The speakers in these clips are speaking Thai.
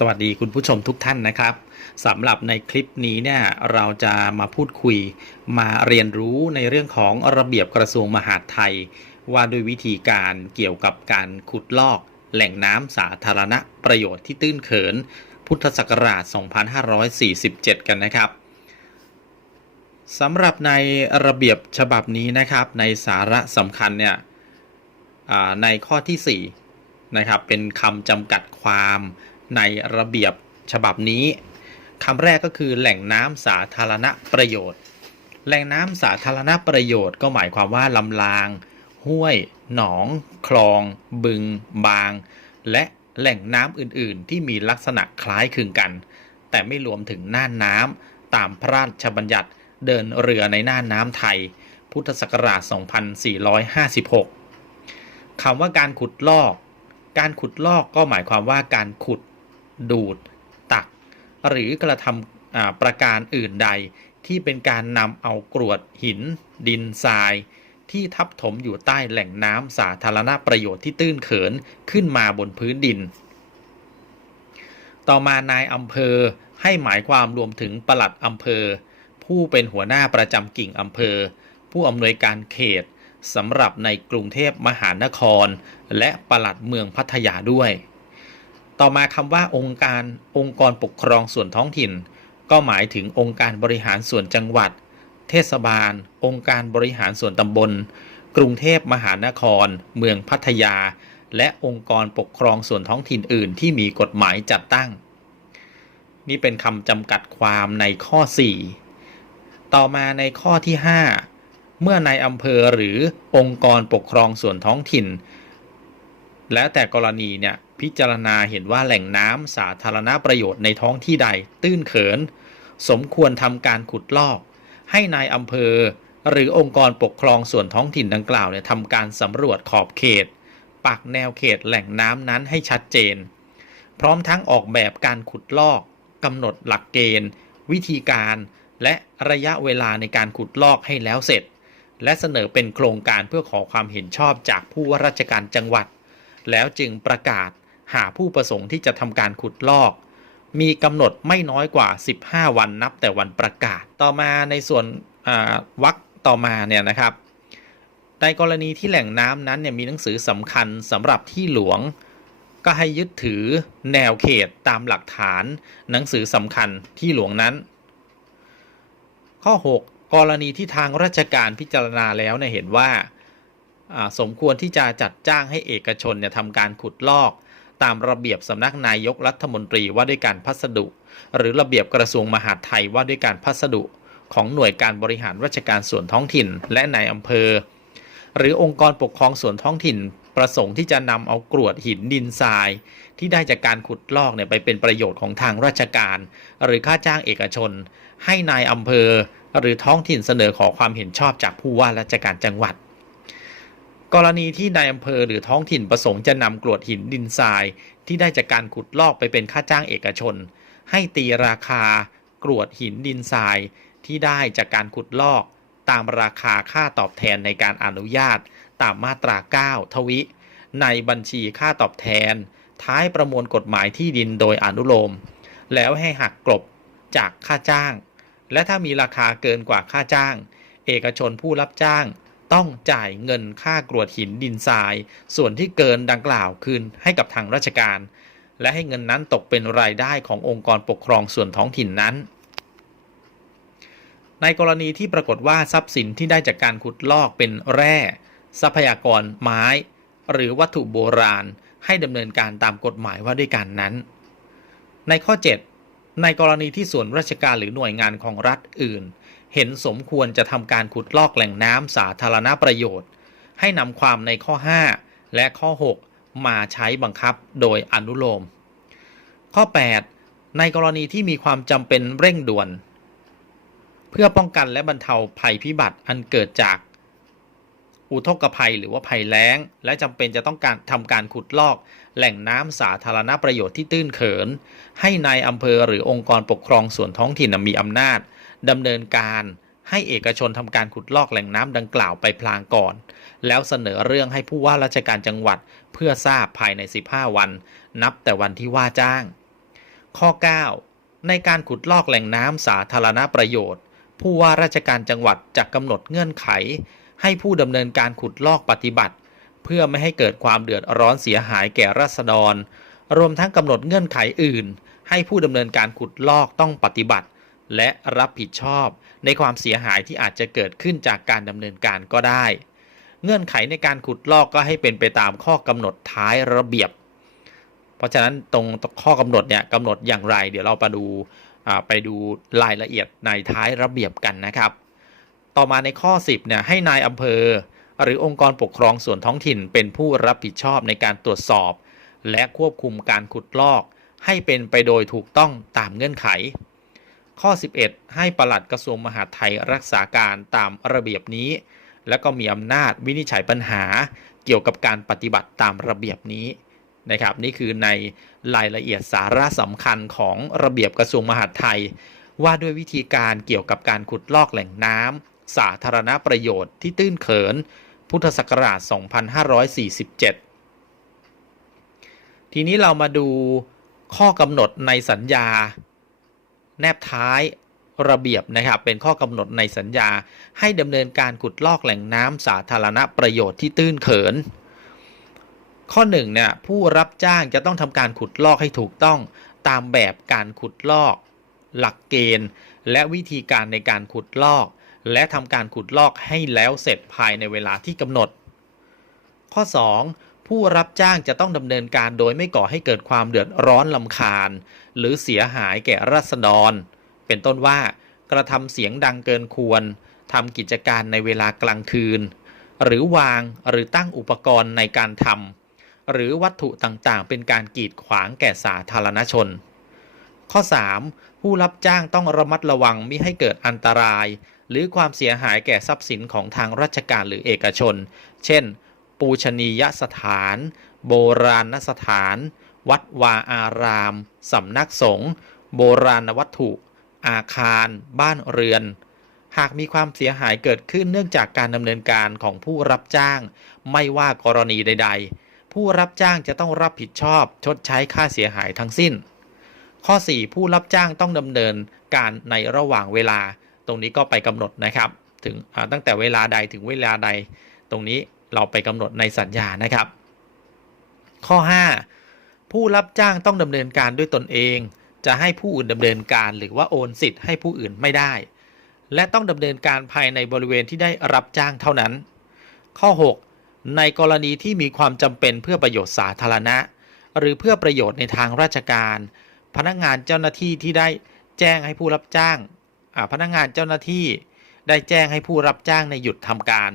สวัสดีคุณผู้ชมทุกท่านนะครับสำหรับในคลิปนี้เนี่ยเราจะมาพูดคุยมาเรียนรู้ในเรื่องของระเบียบกระทรวงมหาดไทย ว่าด้วยวิธีการเกี่ยวกับการขุดลอก แหล่งน้ำสาธารณประโยชน์ที่ตื้นเขิน พุทธศักราช 2547 กันนะครับสำหรับในระเบียบฉบับนี้นะครับในสาระสำคัญเนี่ยในข้อที่4นะครับเป็นคำจำกัดความ ในระเบียบฉบับนี้คำแรกก็คือแหล่งน้ำสาธารณประโยชน์ แหล่งน้ำสาธารณประโยชน์ ก็หมายความว่าลำราง ห้วย หนอง คลอง บึง บาง และแหล่งน้ำอื่นๆ ที่มีลักษณะคล้ายคลึงกัน แต่ไม่รวมถึงน่านน้ำตามพระราชบัญญัติเดินเรือในน่านน้ำไทย พุทธศักราช 2456คำว่าการขุดลอก การขุดลอกก็หมายความว่าการขุด ดูด ตัก หรือกระทำประการอื่นใด ที่เป็นการนำเอากรวดหิน ดินทราย ที่ทับถมอยู่ใต้แหล่งน้ำสาธารณประโยชน์ที่ตื้นเขินขึ้นมาบนพื้นดิน ต่อมานายอำเภอให้หมายความรวมถึงปลัดอำเภอ ผู้เป็นหัวหน้าประจำกิ่งอำเภอ ผู้อำนวยการเขตสำหรับในกรุงเทพมหานคร และปลัดเมืองพัทยาด้วย ต่อมาคำว่าองค์การองค์กรปกครองส่วนท้องถิ่น ก็หมายถึงองค์การบริหารส่วนจังหวัด เทศบาล องค์การบริหารส่วนตำบล กรุงเทพมหานคร เมืองพัทยา และองค์กรปกครองส่วนท้องถิ่นอื่น ที่มีกฎหมายจัดตั้ง นี่เป็นคำจำกัดความในข้อ 4 ต่อมาในข้อที่ 5 เมื่อนายอำเภอหรือองค์กรปกครองส่วนท้องถิ่น แล้วแต่กรณีเนี่ยพิจารณาเห็นว่าแหล่งน้ำสาธารณประโยชน์ในท้องที่ใด ตื้นเขิน สมควรทำการขุดลอก ให้นายอำเภอ หรือองค์กรปกครองส่วนท้องถิ่นดังกล่าวเนี่ยทำการสำรวจขอบเขต ปักแนวเขตแหล่งน้ำนั้นให้ชัดเจน พร้อมทั้งออกแบบการขุดลอกกำหนดหลักเกณฑ์ วิธีการและระยะเวลาในการขุดลอกให้แล้วเสร็จ และเสนอเป็นโครงการเพื่อขอความเห็นชอบจากผู้ว่าราชการจังหวัด แล้วจึงประกาศหาผู้ประสงค์ที่จะทำการขุดลอก มีกำหนดไม่น้อยกว่า 15 วันนับแต่วันประกาศ ต่อมาในส่วนวรรคต่อมาเนี่ยนะครับ ในกรณีที่แหล่งน้ำนั้นเนี่ยมีหนังสือสำคัญสำหรับที่หลวง ก็ให้ยึดถือแนวเขตตามหลักฐานหนังสือสำคัญที่หลวงนั้น ข้อ 6 กรณีที่ทางราชการพิจารณาแล้วเนี่ยเห็นว่า สมควรที่จะจัดจ้างให้เอกชนเนี่ยทำการขุดลอก ตามระเบียบสำนักนายกรัฐมนตรีว่าด้วยการพัสดุ หรือระเบียบกระทรวงมหาดไทยว่าด้วยการพัสดุ ของหน่วยการบริหารราชการส่วนท้องถิ่น และนายอำเภอ หรือองค์กรปกครองส่วนท้องถิ่น ประสงค์ที่จะนำเอากรวดหินดินทราย ที่ได้จากการขุดลอกเนี่ยไปเป็นประโยชน์ของทางราชการ หรือค่าจ้างเอกชน ให้นายอำเภอ หรือท้องถิ่นเสนอขอความเห็นชอบจากผู้ว่าราชการจังหวัด กรณีที่นายอำเภอหรือท้องถิ่นประสงค์จะนำกรวดหินดินทราย ที่ได้จากการขุดลอกไปเป็นค่าจ้างเอกชน ให้ตีราคากรวดหินดินทราย ที่ได้จากการขุดลอก ตามราคาค่าตอบแทนในการอนุญาต ตามมาตรา 9 ทวิ ในบัญชีค่าตอบแทน ท้ายประมวลกฎหมายที่ดินโดยอนุโลม แล้วให้หักกลบจากค่าจ้าง และถ้ามีราคาเกินกว่าค่าจ้าง เอกชนผู้รับจ้าง ต้องจ่ายเงินค่ากรวดหินดินทราย ส่วนที่เกินดังกล่าวคืนให้กับทางราชการ และให้เงินนั้นตกเป็นรายได้ขององค์กรปกครองส่วนท้องถิ่นนั้น ในกรณีที่ปรากฏว่าทรัพย์สินที่ได้จากการขุดลอกเป็นแร่ ทรัพยากรไม้ หรือวัตถุโบราณให้ดำเนินการตามกฎหมายว่าด้วยการนั้น ในข้อ 7 ในกรณีที่ส่วนราชการหรือหน่วยงานของรัฐอื่น เห็นสมควรจะทำการขุดลอกแหล่งน้ำสาธารณประโยชน์ ให้นำความในข้อ 5 และข้อ 6 มาใช้บังคับโดยอนุโลม ข้อ 8 ในกรณีที่มีความจำเป็นเร่งด่วน เพื่อป้องกันและบรรเทาภัยพิบัติอันเกิดจากอุทกภัยหรือว่าภัยแล้ง และจำเป็นจะต้องการทำการขุดลอกแหล่งน้ำสาธารณประโยชน์ที่ตื้นเขิน ให้ในายอำเภอหรือองค์กรปกครองส่วนท้องถิ่นมีอำนาจ ดำเนินการให้เอกชนทำการขุดลอกแหล่งน้ำดังกล่าวไปพลางก่อน แล้วเสนอเรื่องให้ผู้ว่าราชการจังหวัดเพื่อทราบภายใน 15 วัน นับแต่วันที่ว่าจ้าง ข้อ 9 ในการขุดลอกแหล่งน้ำสาธารณประโยชน์ ผู้ว่าราชการจังหวัดจะกำหนดเงื่อนไข ให้ผู้ดำเนินการขุดลอกปฏิบัติ เพื่อไม่ให้เกิดความเดือดร้อนเสียหายแก่ราษฎร รวมทั้งกำหนดเงื่อนไขอื่น ให้ผู้ดำเนินการขุดลอกต้องปฏิบัติ และรับผิดชอบในความเสียหายที่อาจจะเกิดขึ้นจากการดำเนินการก็ได้ เงื่อนไขในการขุดลอกก็ให้เป็นไปตามข้อกำหนดท้ายระเบียบ เพราะฉะนั้นตรงข้อกำหนดเนี่ยกำหนดอย่างไร เดี๋ยวเราไปดูไปดูรายละเอียดในท้ายระเบียบกันนะครับ ต่อมาในข้อ 10เนี่ยให้นายอำเภอ หรือองค์กรปกครองส่วนท้องถิ่น เป็นผู้รับผิดชอบในการตรวจสอบ และควบคุมการขุดลอก ให้เป็นไปโดยถูกต้องตามเงื่อนไข ข้อ 11 ให้ปลัดกระทรวงมหาดไทยรักษาการตามระเบียบนี้ และก็มีอำนาจวินิจฉัยปัญหาเกี่ยวกับการปฏิบัติตามระเบียบนี้นะครับ นี่คือในรายละเอียดสาระสำคัญของระเบียบกระทรวงมหาดไทย ว่าด้วยวิธีการเกี่ยวกับการขุดลอกแหล่งน้ำสาธารณประโยชน์ที่ตื้นเขิน พุทธศักราช 2547 ทีนี้เรามาดูข้อกำหนดในสัญญา แนบท้ายระเบียบนะครับเป็นข้อกำหนดในสัญญา ให้ดำเนินการขุดลอกแหล่งน้ำสาธารณประโยชน์ที่ตื้นเขิน ข้อ1เนี่ยผู้รับจ้างจะต้องทำการขุดลอกให้ถูกต้องตามแบบการขุดลอก หลักเกณฑ์ และวิธีการในการขุดลอก และทำการขุดลอกให้แล้วเสร็จภายในเวลาที่กำหนด ข้อ 2 ผู้รับจ้างจะต้องดำเนินการโดยไม่ก่อให้เกิดความเดือดร้อนลำคาญ หรือเสียหายแก่ราษฎร เป็นต้นว่ากระทำเสียงดังเกินควรทำกิจการในเวลากลางคืน หรือวางหรือตั้งอุปกรณ์ในการทำหรือวัตถุต่างๆ เป็นการกีดขวางแก่สาธารณชน ข้อ 3 ผู้รับจ้างต้องระมัดระวังมิให้เกิดอันตราย หรือความเสียหายแก่ทรัพย์สินของทางราชการหรือเอกชน เช่น ปูชนียสถาน โบราณสถาน วัดวาอาราม สำนักสงฆ์โบราณวัตถุ อาคาร บ้านเรือน หากมีความเสียหายเกิดขึ้นเนื่องจากการดำเนินการของผู้รับจ้าง ไม่ว่ากรณีใด ๆ ผู้รับจ้างจะต้องรับผิดชอบชดใช้ค่าเสียหายทั้งสิ้น ข้อ 4 ผู้รับจ้างต้องดำเนินการในระหว่างเวลา ตรงนี้ก็ไปกำหนดนะครับ ถึงตั้งแต่เวลาใดถึงเวลาใดตรงนี้ เราไปกำหนดในสัญญานะครับ ข้อ 5 ผู้รับจ้างต้องดำเนินการด้วยตนเอง จะให้ผู้อื่นดำเนินการหรือว่าโอนสิทธิ์ให้ผู้อื่นไม่ได้ และต้องดำเนินการภายในบริเวณที่ได้รับจ้างเท่านั้น ข้อ 6 ในกรณีที่มีความจำเป็นเพื่อประโยชน์สาธารณะ หรือเพื่อประโยชน์ในทางราชการ พนักงานเจ้าหน้าที่ที่ได้แจ้งให้ผู้รับจ้างพนักงานเจ้าหน้าที่ได้แจ้งให้ผู้รับจ้างในหยุดทำการ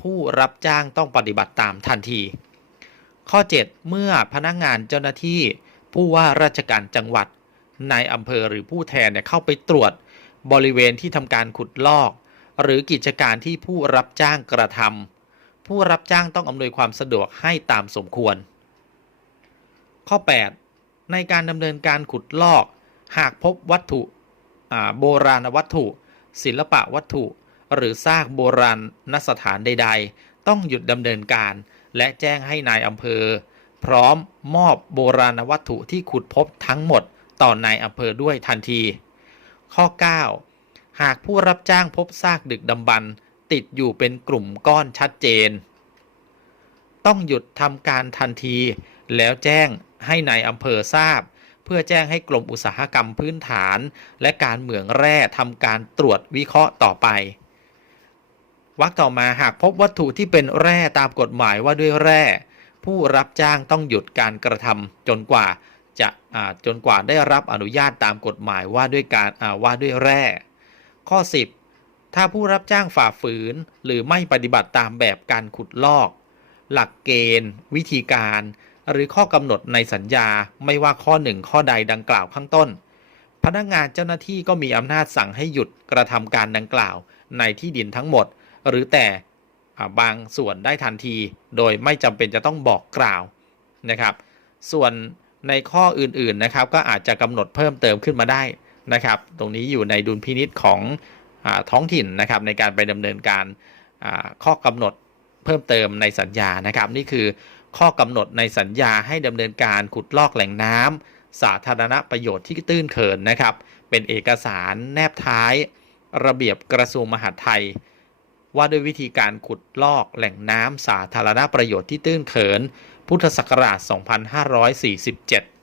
ผู้รับจ้างต้องปฏิบัติตามทันที ข้อ 7 เมื่อพนักงานเจ้าหน้าที่ ผู้ว่าราชการจังหวัดนายอำเภอหรือผู้แทนเนี่ยเข้าไปตรวจบริเวณที่ทำการขุดลอก หรือกิจการที่ผู้รับจ้างกระทำผู้รับจ้างต้องอำนวยความสะดวกให้ตามสมควร ข้อ 8 ในการดำเนินการขุดลอก หากพบวัตถุโบราณวัตถุ ศิลปะวัตถุ หรือซากโบราณนสถานใด ๆ ต้องหยุดดำเนินการ และแจ้งให้นายอำเภอ พร้อมมอบโบราณวัตถุที่ขุดพบทั้งหมดต่อนายอำเภอด้วยทันที ข้อ 9 หากผู้รับจ้างพบซากดึกดำบรรพ์ติดอยู่เป็นกลุ่มก้อนชัดเจน ต้องหยุดทำการทันที แล้วแจ้งให้ในายอำเภอทราบ เพื่อแจ้งให้กรมอุตสาหกรรมพื้นฐาน และการเหมืองแร่ทำการตรวจวิเคราะห์ต่อไป วรรคต่อมาหากพบวัตถุที่เป็นแร่ตามกฎหมายว่าด้วยแร่ ผู้รับจ้างต้องหยุดการกระทำจนกว่าจะจนกว่าได้รับอนุญาตตามกฎหมายว่าด้วยการว่าด้วยแร่ ข้อ 10 ถ้าผู้รับจ้างฝ่าฝืนหรือไม่ปฏิบัติตามแบบการขุดลอก หลักเกณฑ์ วิธีการ หรือข้อกำหนดในสัญญาไม่ว่าข้อ1ข้อใดดังกล่าวข้างต้น พนักงานเจ้าหน้าที่ก็มีอำนาจสั่งให้หยุดกระทำการดังกล่าวในที่ดินทั้งหมด หรือแต่บางส่วนได้ทันทีโดยไม่จำเป็นจะต้องบอกกล่าวนะครับ ส่วนในข้ออื่นๆนะครับ ก็อาจจะกำหนดเพิ่มเติมขึ้นมาได้นะครับ ตรงนี้อยู่ในดุลพินิษของอท้องถิ่นนะครับ ในการไปดำเนินการข้อกำหนดเพิ่มเติมในสัญญานะครับ นี่คือข้อกำหนดในสัญญาให้ดำเนินการขุดลอกแหล่งน้ำสาธารณประโยชน์ที่ตื้นเขินนะครับ เป็นเอกสารแนบท้าย ระเบียบกระทรวงมหาดไทย ว่าด้วยวิธีการขุดลอกแหล่งน้ำสาธารณประโยชน์ที่ตื้นเขิน พุทธศักราช 2547